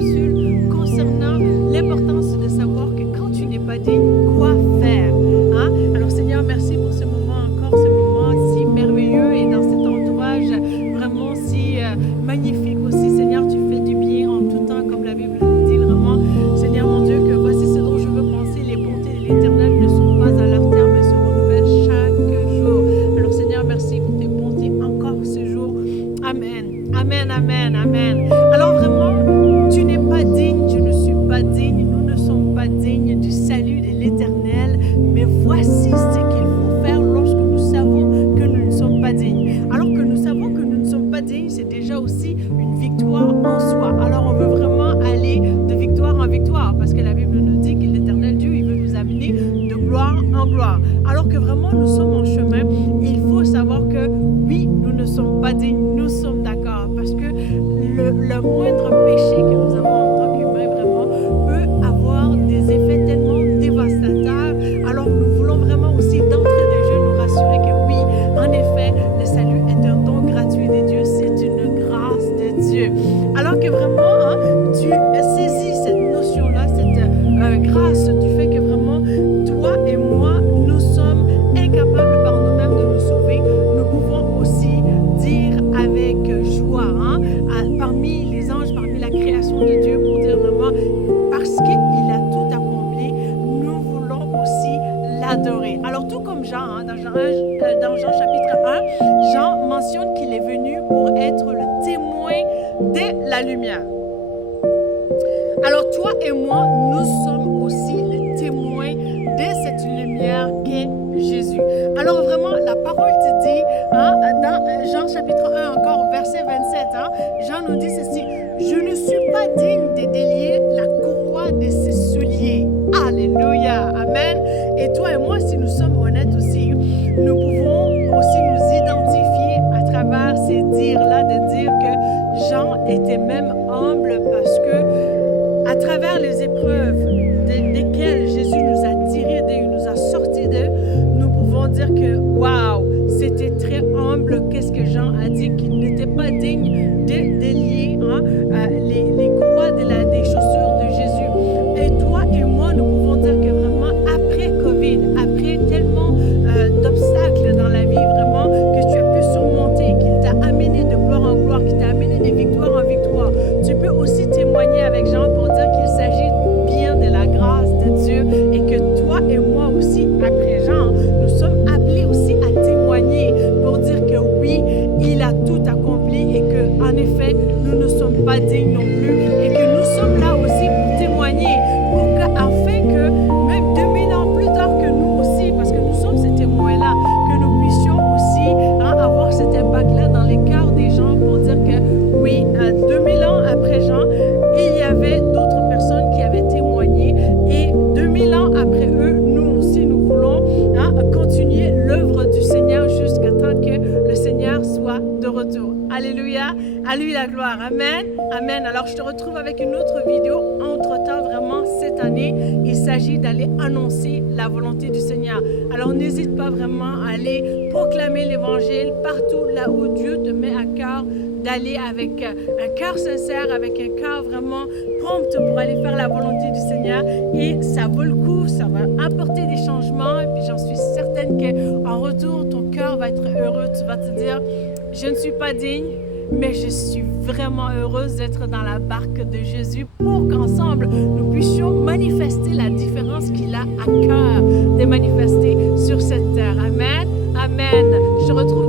capsule concernant l'importance de savoir que quand tu n'es pas digne, quoi faire, hein? Alors Seigneur, merci pour ce moment encore, ce moment si merveilleux et dans cet entourage vraiment si magnifique aussi. Seigneur, tu fais du bien en tout temps, comme la Bible nous dit vraiment. Seigneur mon Dieu, que voici ce dont je veux penser, les bontés de l'Éternel ne sont pas à leur terme, mais se renouvellent chaque jour. Alors Seigneur, merci pour tes bontés encore ce jour. Amen, amen, amen, amen. Alors vraiment, tu n'es pas digne, je ne suis pas digne, nous ne sommes pas dignes du salut de l'Éternel, mais voici ce qu'il faut faire lorsque nous savons que nous ne sommes pas dignes. Alors que nous savons que nous ne sommes pas dignes, c'est déjà aussi une victoire en soi. Alors on veut vraiment aller de victoire en victoire, parce que la Bible nous dit que l'Éternel Dieu, il veut nous amener de gloire en gloire. Alors que vraiment nous sommes en chemin, il faut savoir que oui, nous ne sommes pas dignes, nous sommes d'accord, parce que le moindre péché que nous avons en tant qu'humains vraiment peut avoir des effets tellement dévastateurs. Alors nous voulons vraiment aussi d'entrée de jeu nous rassurer que oui, en effet, le salut est un don gratuit de Dieu, c'est une grâce de Dieu. Alors que vraiment, tu saisis cette notion-là, cette grâce du fait que vraiment, toi et moi, nous sommes incapables par nous-mêmes de nous sauver. Nous pouvons aussi dire avec joie, parmi les anges, parmi la création de Dieu, pour dire vraiment, parce qu'il a tout accompli, nous voulons aussi l'adorer. Alors tout comme Jean, dans Jean chapitre 1, Jean mentionne qu'il est venu pour être le témoin de la lumière. Alors toi et moi, nous sommes aussi les témoins de cette lumière qu'est Jésus. Alors vraiment, la parole te dit, dans Jean chapitre 1 encore, verset 27, Jean nous dit ceci: je ne suis pas digne de délier la courroie de ses souliers. Alléluia, amen. Et toi et moi, si nous sommes honnêtes aussi, nous pouvons aussi nous identifier à travers ces dires-là, de dire que Jean était même humble parce que à travers les épreuves desquelles Jésus nous a tirés d'eux, il nous a sortis d'eux, nous pouvons dire que waouh, c'était très humble. Qu'est-ce que Jean a dit? Qu'il n'était pas digne de délier les courroies des chaussures de Jésus. Et toi et moi, nous pouvons dire que vraiment, après Covid, après tellement d'obstacles dans la vie, vraiment, que tu as pu surmonter, qu'il t'a amené de gloire en gloire, qu'il t'a amené de victoire en victoire, tu peux aussi témoigner avec Jean pour dire qu'il s'agit bien de la grâce de Dieu et que toi et moi aussi, après Jean, nous sommes appelés aussi à témoigner pour dire que oui, il a tout accompli et que en effet, nous ne sommes pas dignes non plus et que nous sommes là aussi pour témoigner, pour afin que même 2000 ans plus tard que nous aussi, parce que nous sommes ces témoins-là, que nous puissions aussi avoir cet impact-là dans les cœurs des gens pour dire que oui, 2000 ans après Jean, il y avait d'autres personnes qui avaient témoigné et 2000 ans après eux, nous aussi, nous voulons continuer l'œuvre du Seigneur jusqu'à temps que le Seigneur soit de retour. Alléluia, à lui la gloire. Amen, amen. Alors je te retrouve avec une autre vidéo. Entre-temps, vraiment, cette année, il s'agit d'aller annoncer la volonté du Seigneur. Alors n'hésite pas vraiment à aller proclamer l'Évangile partout là où Dieu te met à cœur, d'aller avec un cœur sincère, avec un cœur vraiment prompt pour aller faire la volonté du Seigneur. Et ça vaut le coup, ça va apporter des changements. Et puis j'en suis certaine qu'en retour, ton cœur va être heureux. Tu vas te dire, je ne suis pas digne, mais je suis vraiment heureuse d'être dans la barque de Jésus pour qu'ensemble, nous puissions manifester la différence qu'il a à cœur de manifester sur cette terre. Amen, amen. Je te retrouve